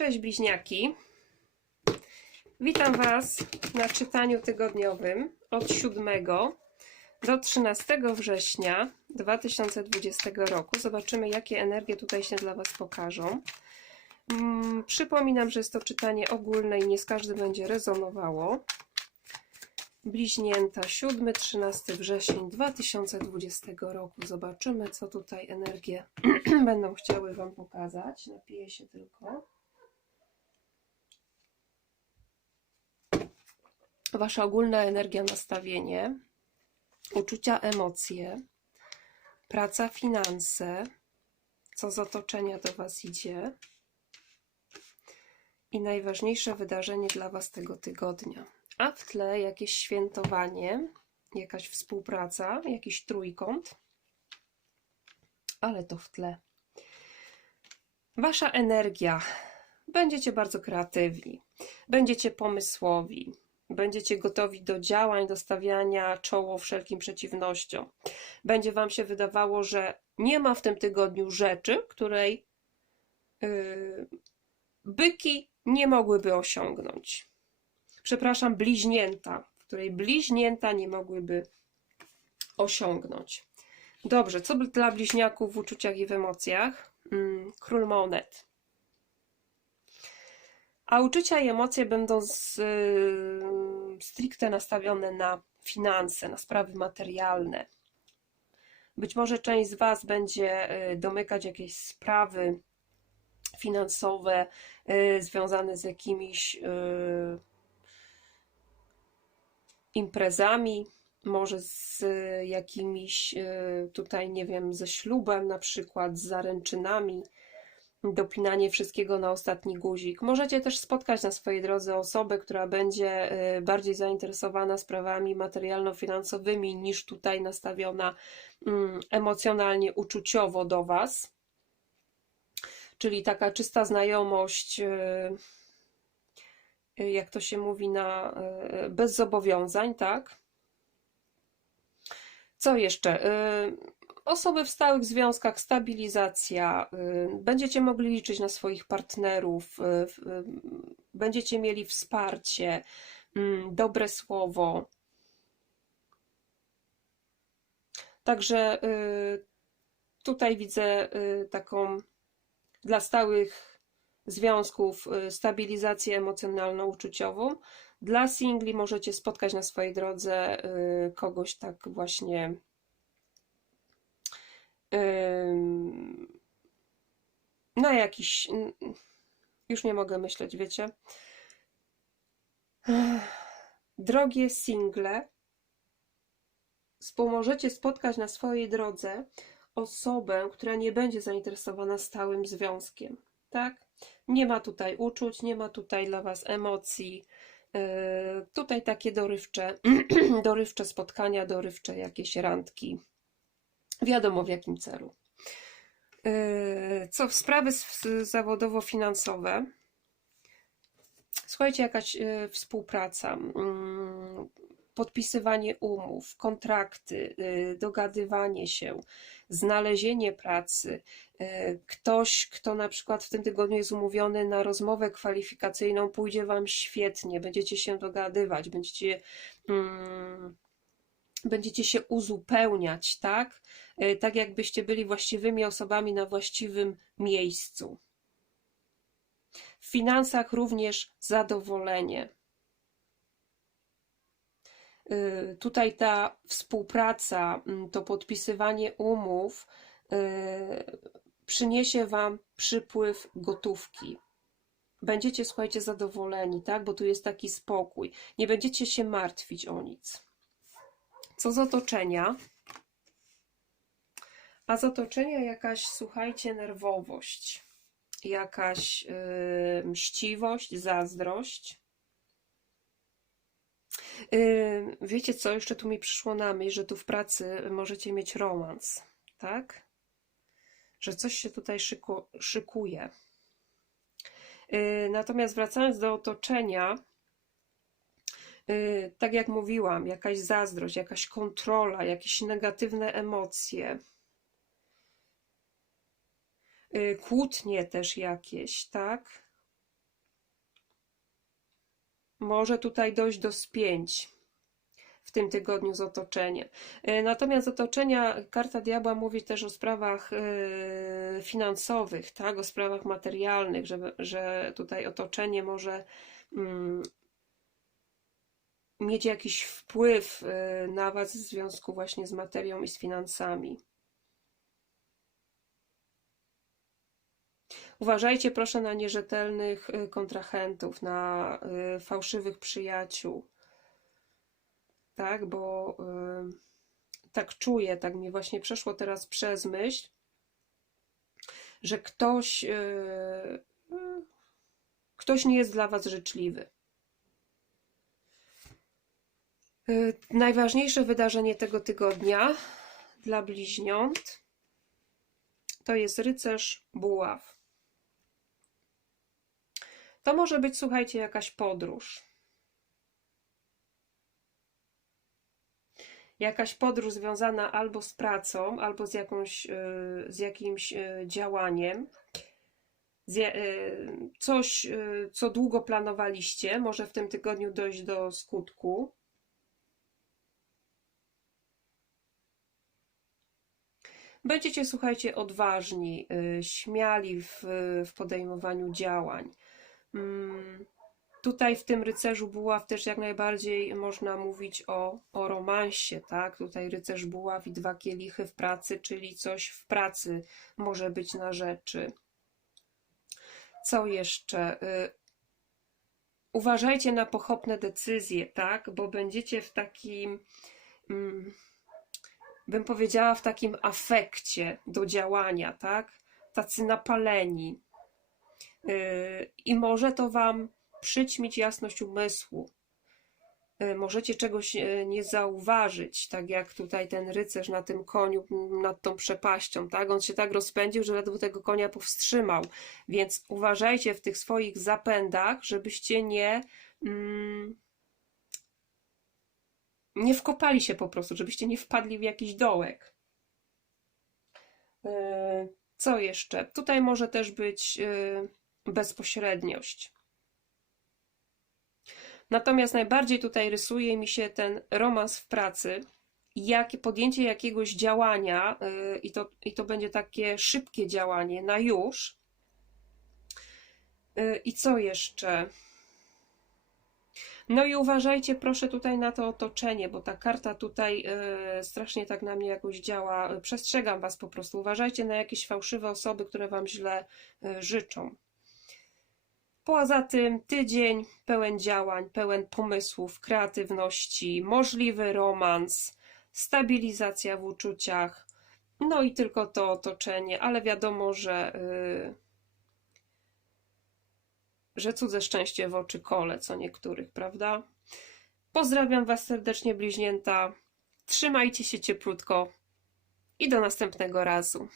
Cześć bliźniaki. Witam Was na czytaniu tygodniowym od 7 do 13 września 2020 roku. Zobaczymy, jakie energie tutaj się dla Was pokażą. Mm, Przypominam, że jest to czytanie ogólne i nie z każdym będzie rezonowało. Bliźnięta 7-13 wrzesień 2020 roku. Zobaczymy, co tutaj energie będą chciały Wam pokazać. Napiję się tylko. Wasza ogólna energia, nastawienie, uczucia, emocje, praca, finanse, co z otoczenia do Was idzie i najważniejsze wydarzenie dla Was tego tygodnia. A w tle jakieś świętowanie, jakaś współpraca, jakiś trójkąt, ale to w tle. Wasza energia. Będziecie bardzo kreatywni, będziecie pomysłowi, będziecie gotowi do działań, do stawiania czoło wszelkim przeciwnościom. Będzie Wam się wydawało, że nie ma w tym tygodniu rzeczy, której yy, byki nie mogłyby osiągnąć. Przepraszam, bliźnięta, której bliźnięta nie mogłyby osiągnąć. Dobrze, co dla bliźniaków w uczuciach i w emocjach? Mm, Król monet. A uczucia i emocje będą z, y, stricte nastawione na finanse, na sprawy materialne. Być może część z Was będzie y, domykać jakieś sprawy finansowe y, związane z jakimiś y, imprezami, może z jakimiś y, tutaj, nie wiem, ze ślubem na przykład, z zaręczynami dopinanie wszystkiego na ostatni guzik. Możecie też spotkać na swojej drodze osobę, która będzie y, bardziej zainteresowana sprawami materialno-finansowymi niż tutaj nastawiona mm, emocjonalnie, uczuciowo do Was. Czyli taka czysta znajomość, y, y, jak to się mówi, na, bez zobowiązań, tak? Co jeszcze? Osoby w stałych związkach, stabilizacja, będziecie mogli liczyć na swoich partnerów, będziecie mieli wsparcie, dobre słowo. Także tutaj widzę taką dla stałych związków stabilizację emocjonalno-uczuciową. Dla singli możecie spotkać na swojej drodze kogoś tak właśnie na jakiś. Już nie mogę myśleć, wiecie. Drogie single, wspomożecie spotkać na swojej drodze osobę, która nie będzie zainteresowana stałym związkiem, tak? Nie ma tutaj uczuć, nie ma tutaj dla Was emocji. Tutaj takie dorywcze, dorywcze spotkania, dorywcze jakieś randki wiadomo w jakim celu. Yy, co w sprawy zawodowo-finansowe, słuchajcie, jakaś yy, współpraca, yy, podpisywanie umów, kontrakty, dogadywanie się, znalezienie pracy. Ktoś, kto na przykład w tym tygodniu jest umówiony na rozmowę kwalifikacyjną, pójdzie Wam świetnie, będziecie się dogadywać, będziecie będziecie się uzupełniać, tak? E, tak jakbyście byli właściwymi osobami na właściwym miejscu. W finansach również zadowolenie. E, tutaj ta współpraca, to podpisywanie umów e, przyniesie Wam przypływ gotówki. Będziecie, słuchajcie, zadowoleni, tak? Bo tu jest taki spokój. Nie będziecie się martwić o nic. Co z otoczenia? A z otoczenia jakaś, słuchajcie, nerwowość, jakaś yy, mściwość, zazdrość. Yy, wiecie co, jeszcze tu mi przyszło na myśl, że tu w pracy możecie mieć romans, tak? Że coś się tutaj szyku, szykuje. Yy, natomiast wracając do otoczenia, tak jak mówiłam, jakaś zazdrość, jakaś kontrola, jakieś negatywne emocje, y, kłótnie też jakieś, tak? Może tutaj dojść do spięć w tym tygodniu z otoczeniem. E, Natomiast z otoczenia karta diabła mówi też o sprawach finansowych, tak, o sprawach materialnych, że, że tutaj otoczenie może mm, mieć jakiś wpływ e, na Was w związku właśnie z materią i z finansami. Uważajcie proszę na nierzetelnych y, kontrahentów, na y, fałszywych przyjaciół. Tak, bo y, tak czuję, tak mi właśnie przeszło teraz przez myśl, że ktoś, ktoś nie jest dla Was życzliwy. Najważniejsze wydarzenie tego tygodnia dla bliźniąt to jest rycerz buław. To może być, słuchajcie, jakaś podróż. Jakaś podróż związana albo z pracą, albo z, jakąś, y, z jakimś y, działaniem. Y, coś, co długo planowaliście, może w tym tygodniu dojść do skutku. Będziecie, słuchajcie, odważni, śmiali w, w podejmowaniu działań. Mm, tutaj w tym rycerzu buław też jak najbardziej można mówić o, o romansie, tak? Tutaj rycerz buław i dwa kielichy w pracy, czyli coś w pracy może być na rzeczy. Co jeszcze? Y, uważajcie na pochopne decyzje, tak? Bo będziecie w takim, mm, bym powiedziała, w takim afekcie do działania, tak? Tacy napaleni. Yy, i może to Wam przyćmić jasność umysłu. Yy, możecie czegoś yy, nie zauważyć, tak jak tutaj ten rycerz na tym koniu nad tą przepaścią, tak? On się tak rozpędził, że ledwo tego konia powstrzymał. Więc uważajcie w tych swoich zapędach, żebyście nie mm, nie wkopali się po prostu, żebyście nie wpadli w jakiś dołek. Co jeszcze? Tutaj może też być bezpośredniość. Natomiast najbardziej tutaj rysuje mi się ten romans w pracy, jak podjęcie jakiegoś działania, yy, i to, i to będzie takie szybkie działanie na już. I co jeszcze? No i uważajcie proszę tutaj na to otoczenie, bo ta karta tutaj yy, strasznie tak na mnie jakoś działa. Przestrzegam Was po prostu. Uważajcie na jakieś fałszywe osoby, które Wam źle yy, życzą. Poza tym tydzień pełen działań, pełen pomysłów, kreatywności, możliwy romans, stabilizacja w uczuciach, no i tylko to otoczenie, ale wiadomo, że, yy, że cudze szczęście w oczy kole, co niektórych, prawda? Pozdrawiam Was serdecznie, bliźnięta. Trzymajcie się cieplutko i do następnego razu.